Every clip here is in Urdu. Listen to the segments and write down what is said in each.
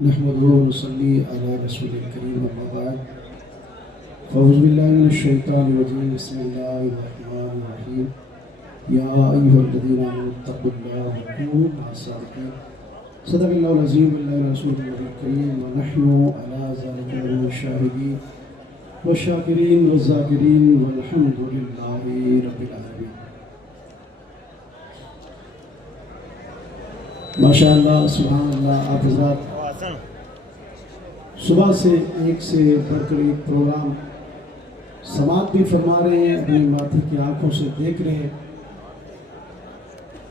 نحمده ونصلي على رسول الكريم أما بعد فأعوذ بالله من الشيطان الرجيم بسم الله الرحمن الرحيم يا أيها الذين آمنوا اتقوا الله وكونوا مع الصادقين صدق الله العظيم بالله رسوله الكريم ونحن على ذلك من الشاهدين والشاكرين والذاكرين والحمد لله رب العالمين. ماشاء اللہ سبحان اللہ. آپ حضرات صبح سے ایک سے بڑھ کر ایک پروگرام سماعت بھی فرما رہے ہیں، اپنے ماتھے کی آنکھوں سے دیکھ رہے ہیں.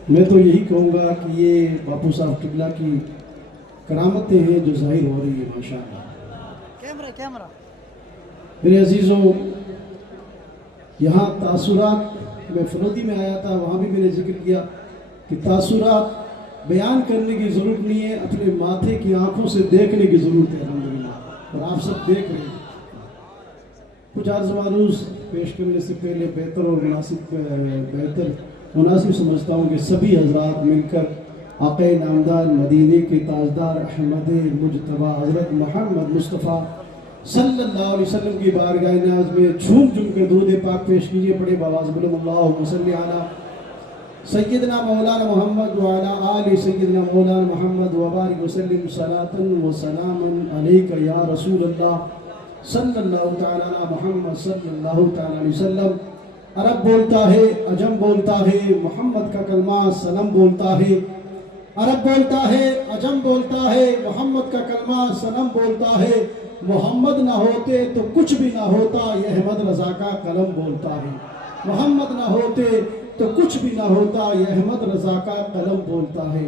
میں تو یہی کہوں گا کہ یہ باپو صاحب قبلہ کی کرامتیں ہیں جو ظاہر ہو رہی ہیں ماشاء اللہ. کیمرہ میرے عزیزوں، یہاں تاثرات، میں فلودی میں آیا تھا، وہاں بھی میں نے ذکر کیا کہ تاثرات بیان کرنے کی ضرورت نہیں ہے، اپنے ماتھے کی آنکھوں سے دیکھنے کی ضرورت ہے الحمدللہ. اور آپ سب دیکھ رہے ہیں. کچھ عرض معروض پیش کرنے سے پہلے بہتر مناسب سمجھتا ہوں کہ سبھی حضرات مل کر آقا نامدار مدینے کے تاجدار احمد مجتبی حضرت محمد مصطفیٰ صلی اللہ علیہ وسلم کی بارگاہ ناز میں جھوم کر درود پاک پیش کیجئے. پڑھے بآواز بلند اللہم صلی علی سیدنا مولانا محمد وعلی آل سیدنا مولانا محمد وبارک وسلم صلاة و سلاما علیک یا رسول اللہ صلی اللہ تعالی علی محمد صلی اللہ تعالی علیہ وسلم. عرب بولتا ہے، عجم بولتا ہے، محمد کا کلمہ سلام بولتا ہے. عرب بولتا ہے، عجم بولتا ہے، محمد کا کلمہ سلام بولتا ہے. محمد نہ ہوتے تو کچھ بھی نہ ہوتا، یہ احمد رضا کا قلم بولتا ہے. محمد نہ ہوتے تو کچھ بھی نہ ہوتا، یہ احمد رضا کا قلم بولتا ہے.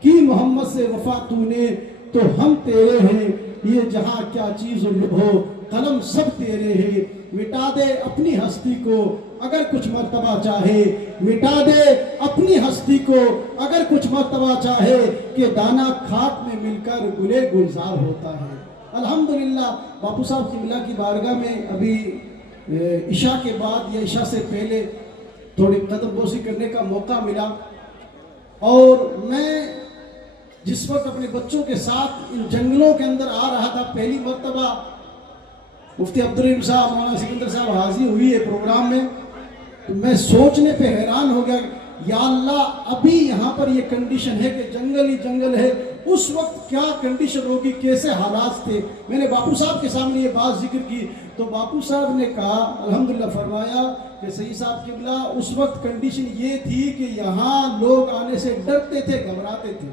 کی محمد سے وفا تو نے تو ہم تیرے ہیں، یہ جہاں کیا چیز ہو قلم سب تیرے ہیں. مٹا دے اپنی ہستی کو اگر کچھ مرتبہ چاہے، مٹا دے اپنی ہستی کو اگر کچھ مرتبہ چاہے، کہ دانہ کھاک میں مل کر گلے گلزار ہوتا ہے. الحمدللہ باپو صاحب قبلہ کی بارگاہ میں ابھی عشاء کے بعد یا عشاء سے پہلے تھوڑی قدم بوسی کرنے کا موقع ملا، اور میں جس وقت اپنے بچوں کے ساتھ ان جنگلوں کے اندر آ رہا تھا، پہلی مرتبہ مفتی عبدالرحیم صاحب، مولانا سکندر صاحب حاضری ہوئی ہے پروگرام میں، تو میں سوچنے پہ حیران ہو گیا، یا اللہ ابھی یہاں پر یہ کنڈیشن ہے کہ جنگل ہی جنگل ہے، اس وقت کیا کنڈیشن ہوگی، کیسے حالات تھے. میں نے باپو صاحب کے سامنے یہ بات ذکر کی تو باپو صاحب نے کہا، الحمدللہ فرمایا کہ سید صاحب قبلہ اس وقت کنڈیشن یہ تھی کہ یہاں لوگ آنے سے ڈرتے تھے، گھبراتے تھے.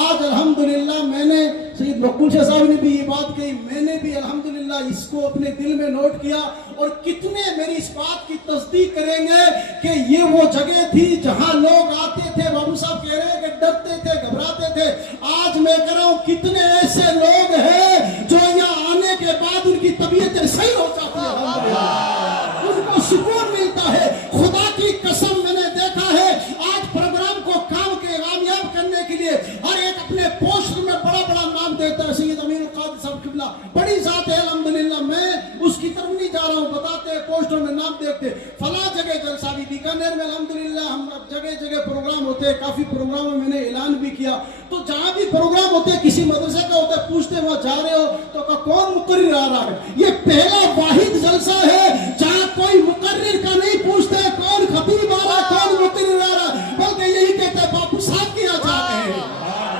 آج الحمدللہ میں نے، سید مقبول شاہ صاحب نے بھی یہ بات کہی، میں نے بھی الحمدللہ اس کو اپنے دل میں نوٹ کیا. اور کتنے میری اس بات کی تصدیق کریں گے کہ یہ وہ جگہ تھی جہاں لوگ آتے تھے، بابو صاحب کہہ رہے ہیں کہ ڈرتے تھے، گھبراتے تھے. آج میں کہہ رہا ہوں کتنے ایسے لوگ ہیں جو یہاں آنے کے بعد ان کی طبیعتیں صحیح ہو جاتی ہیں، الحمدللہ ان کو سکون ملتا ہے. خدا کی قسم میں نے دیکھا ہے آج پروگرام کو کام کے کامیاب کرنے کے لیے ہر ایک اپنے پوسٹر میں بڑا بڑا نام دیتا ہے. سید امین القادری صاحب قبلہ بڑی ذات ہے الحمدللہ، میں اس کی طرف نہیں جا رہا ہوں، بتاتے ہیں پوسٹر میں نام دیکھتے فلاں جگہ جلسہ بھی. بیکانیر میں الحمدللہ ہم جگہ جگہ پروگرام ہوتے ہیں، کافی پروگراموں میں نے اعلان بھی کیا. تو جہاں بھی پروگرام ہوتے ہیں، کسی مدرسے کا ہوتا ہے، پوچھتے وہاں جا رہے ہو تو کون مقرر آ رہا ہے. یہ پہلا واحد جلسہ ہے جہاں کوئی مقرر کا نہیں پوچھتے کون خطیب آ رہا ہے، کون مقرر آ رہا ہے، بلکہ یہی کہتے ہیں باپو صاحب کی آ جاتے ہیں،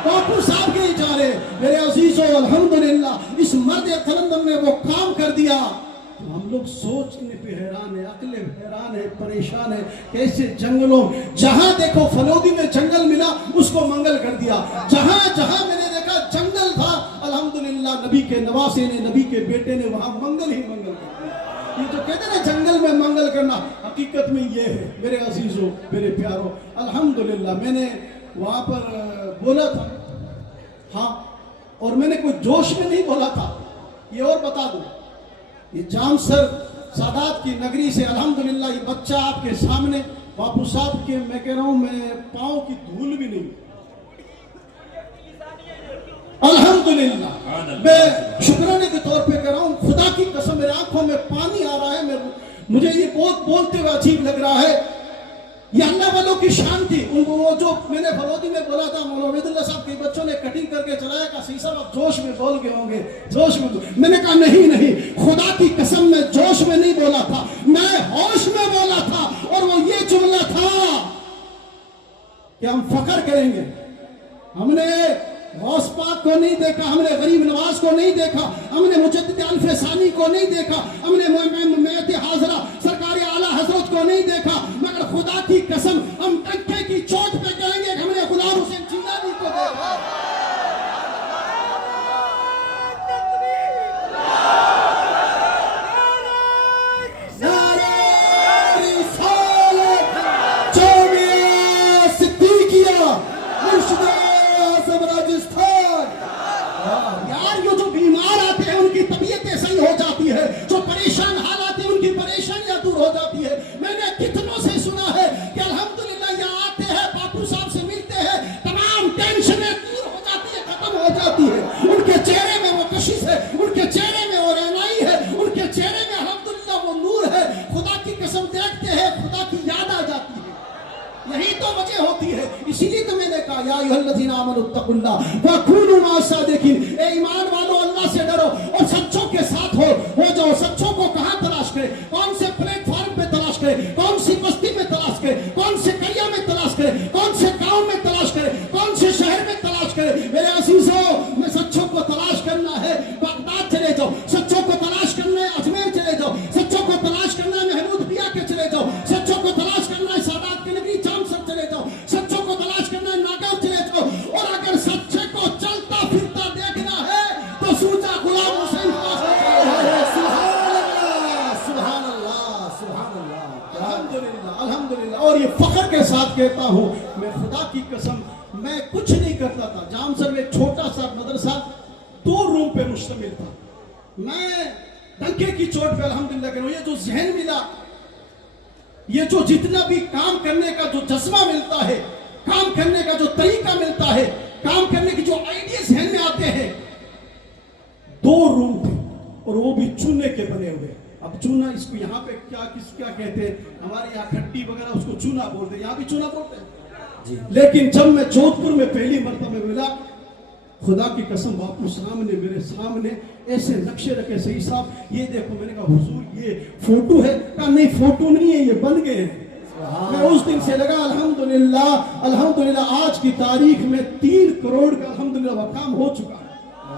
باپو صاحب کے جا رہے. میرے عزیزوں الحمدللہ اس مرد قلندر نے وہ کام کر دیا. ہم لوگ سوچنے پہ حیران ہے، عقل حیران ہے، پریشان ہے کہ ایسے جنگلوں جہاں دیکھو فلودی میں جنگل ملا اس کو منگل کر دیا. جہاں جہاں میں نے دیکھا جنگل تھا الحمدللہ نبی کے نواسے نے، نبی کے بیٹے نے وہاں منگل ہی منگل کر دیا. یہ جو کہتے ہیں نا جنگل میں منگل کرنا، حقیقت میں یہ ہے میرے عزیزوں، میرے پیاروں. الحمدللہ میں نے وہاں پر بولا تھا، ہاں، اور میں نے کوئی جوش میں نہیں بولا تھا. یہ اور بتا دوں، یہ جام سر سادات کی نگری سے الحمدللہ یہ بچہ آپ کے سامنے، باپو صاحب کے میں کہہ رہا ہوں میں پاؤں کی دھول بھی نہیں. الحمدللہ میں شکرانے کے طور پہ کہہ رہا ہوں، خدا کی قسم میرے آنکھوں میں پانی آ رہا ہے. مجھے یہ بہت بولتے ہوئے عجیب لگ رہا ہے یہ اللہ والوں کی شان تھی. ان کو وہ جو میں نے بلودی میں بولا تھا مولانا عبید اللہ صاحب کے بچوں نے کٹنگ کر کے چلایا کہ سی صاحب آپ جوش میں بول گئے ہوں گے, جوش میں. میں نے کہا نہیں, خدا کی قسم میں جوش میں نہیں بولا تھا, میں ہوش میں بولا تھا. اور وہ یہ جملہ تھا کہ ہم فخر کریں گے. ہم نے غوث پاک کو نہیں دیکھا, ہم نے غریب نواز کو نہیں دیکھا, ہم نے مجدد الف ثانی کو نہیں دیکھا, ہم نے میت حاضرہ سرکار اعلیٰ حضرت کو نہیں دیکھا, مگر خدا کی قسم ہم ٹنکے کی چوٹ پہ کہیں گے کہ ہم نے غلام حسین جیلانی کو دیکھا. جو پریشان حالات ہیں ان کی پریشانیاں دور ہو جاتی ہے. میں نے کتنوں سے سنا ہے کہ الحمدللہ یہاں آتے ہیں, باپو صاحب سے ملتے ہیں, تمام ٹینشنیں دور ہو جاتی ہے, ختم ہو جاتی ہے. ان کے چہرے میں وہ کشش ہے, ان کے چہرے میں وہ رہنائی ہے, ان کے چہرے میں الحمدللہ وہ نور ہے. خدا کی قسم دیکھتے ہیں خدا کی یاد آ جاتی ہے. یہی تو وجہ ہوتی ہے. اسی لیے تو میں نے کہا یا ایھا الذین آمنوا اتقوا اللہ وکونوا مع الصادقین. اے ایمان والو اللہ سے ڈرو اور سچوں کے ساتھ ہو جاؤ. سچوں کو کہاں تلاش کرے, کون سے پلیٹ فارم پہ تلاش کرے, کون سی بستی میں تلاش کرے, کون سے قریہ میں تلاش کرے, کون سے گاؤں میں تلاش کرے, کون سے شہر میں تلاش کرے. میرے عزیزوں, میں سچوں کو تلاش کرنا ہے بغداد چلے جاؤ, سچوں کو تلاش کرنا ہے اجمیر چلے جاؤ, سچوں کو تلاش کرنا ہے محمود بیا کے چلے جاؤ, سچوں کو تلاش کرنا ہے سادات کی نگری چامسر چلے جاؤ, سچوں کو تلاش کرنا ہے ناگاؤں چلے جاؤ. اور اگر سچے کو چلتا پھرتا دیکھنا ہے تو سوچا غلام حسین کا الحمدللہ. اور یہ فخر کے ساتھ کہتا ہوں, میں خدا کی قسم میں کچھ نہیں کرتا تھا. جامسر میں چھوٹا سا مدرسہ 2 روم پہ مشتمل تھا. میں ڈنکے کی چوٹ پہ الحمدللہ کروں. یہ جو ذہن ملا, یہ جو جتنا بھی کام کرنے کا جو جذبہ ملتا ہے, کام کرنے کا جو طریقہ ملتا ہے, کام کرنے کی جو آئیڈیاز ذہن میں آتے ہیں. 2 روم تھے اور وہ بھی چونے کے بنے ہوئے. اب چونا اس کو یہاں پہ کیا کہتے ہیں, ہمارے یہاں کھٹی وغیرہ اس کو چونا بولتے ہیں, یہاں بھی چونا بولتے ہیں. لیکن جب میں جودھپور میں پہلی مرتبہ ملا, خدا کی قسم باپو صاحب نے میرے سامنے ایسے نقشے رکھے, صحیح صاحب یہ دیکھو. میں نے کہا حضور یہ فوٹو ہے؟ کہا نہیں فوٹو نہیں ہے, یہ بن گئے ہیں. میں اس دن سے لگا الحمدللہ آج کی تاریخ میں 3 کروڑ کا الحمدللہ وہ کام ہو چکا ہے.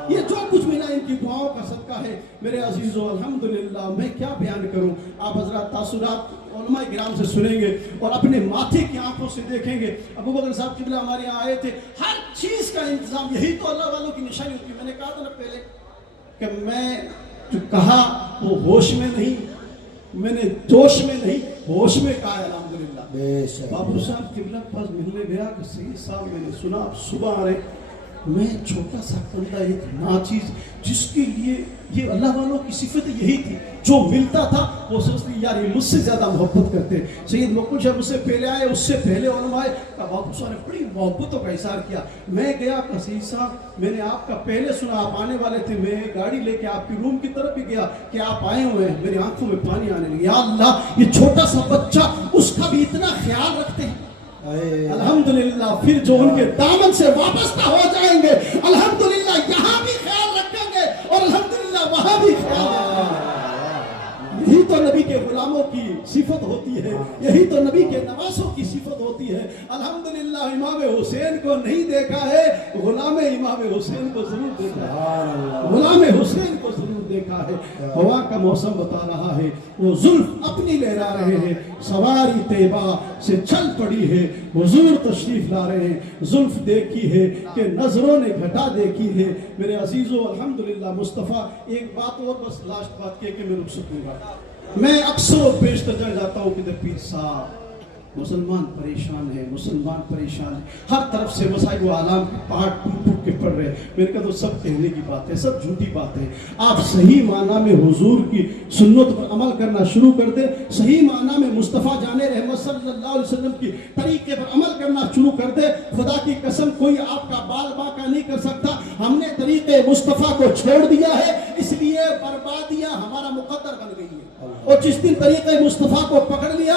یہ جو کچھ ملا ان کی دعاؤں کا صدقہ ہے. میرے عزیزو الحمدللہ میں کیا بیان کروں. آپ حضرات تاثرات علماء کرام سے سنیں گے اور اپنے ماتھے کی آنکھوں سے دیکھیں گے. ابو بکر صاحب قبلہ ہمارے یہاں آئے تھے. ہر چیز کا انتظام, یہی تو اللہ والوں کی نشانی ہوتی ہے. میں نے کہا تھا نا پہلے کہ میں جو کہا وہ ہوش میں نہیں, میں نے جوش میں نہیں, ہوش میں کہا ہے الحمدللہ. بابو صاحب قبلہ پاس ملنے گیا کہ سید صاحب میں نے سنا آپ صبح آ رہے. میں چھوٹا سا بندہ, ایک ناچیز جس کے لیے یہ اللہ والوں کی صفت یہی تھی, جو ملتا تھا وہ سوچتی یار یہ مجھ سے زیادہ محبت کرتے. سید مقبول جب اس سے پہلے آئے, اس سے پہلے علماء آئے, باپو صاحب نے بڑی محبتوں کا اظہار کیا. میں گیا کہ سید صاحب میں نے آپ کا پہلے سنا, آپ آنے والے تھے. میں گاڑی لے کے آپ کی روم کی طرف بھی گیا کہ آپ آئے ہوئے ہیں. میری آنکھوں میں پانی آنے لگا. یا اللہ یہ چھوٹا سا بچہ, اس کا بھی اتنا خیال رکھتے ہیں. الحمدللہ پھر جو ان کے دامن سے وابستہ ہو جائیں گے الحمدللہ یہاں بھی خیال رکھیں گے اور الحمدللہ وہاں بھی خیال رکھیں گے. یہی تو نبی کے غلاموں کی صفت ہوتی ہے, یہی تو نبی کے نواسوں کی صفت ہوتی ہے. الحمدللہ امام حسین کو نہیں دیکھا ہے, غلام امام حسین کو ضرور دیکھا ہے, غلام حسین کو ضرور دیکھا ہے. ہوا کا موسم بتا رہا ہے, وہ زلف اپنی لہرا رہے ہیں, سواری طیبہ سے چل پڑی ہے, حضور تشریف لا رہے ہیں. زلف دیکھی ہے کہ نظروں نے گھٹا دیکھی ہے. میرے عزیزو الحمدللہ مصطفیٰ ایک بات اور بس لاسٹ بات کہہ کے میں رخ سکوں گا. میں اکثر پیشتر جاتا ہوں کہ پیر صاحب مسلمان پریشان ہے, مسلمان پریشان ہے, ہر طرف سے مسائل و آلام کے پہاڑ ٹوٹ ٹوٹ کے پڑ رہے ہیں. میں نے کہا تو سب کہنے کی بات ہے, سب جھوٹی بات ہے. آپ صحیح معنی میں حضور کی سنت پر عمل کرنا شروع کر دیں, صحیح معنی میں مصطفیٰ جان رحمت صلی اللہ علیہ وسلم کی طریقے پر عمل کرنا شروع کر دیں. خدا کی قسم کوئی آپ کا بال باقا نہیں کر سکتا. ہم نے طریقے مصطفیٰ کو چھوڑ دیا ہے, اس لیے بربادیاں ہمارا مقدر بن گئی ہے. اور جس دن طریقے مصطفیٰ کو پکڑ لیا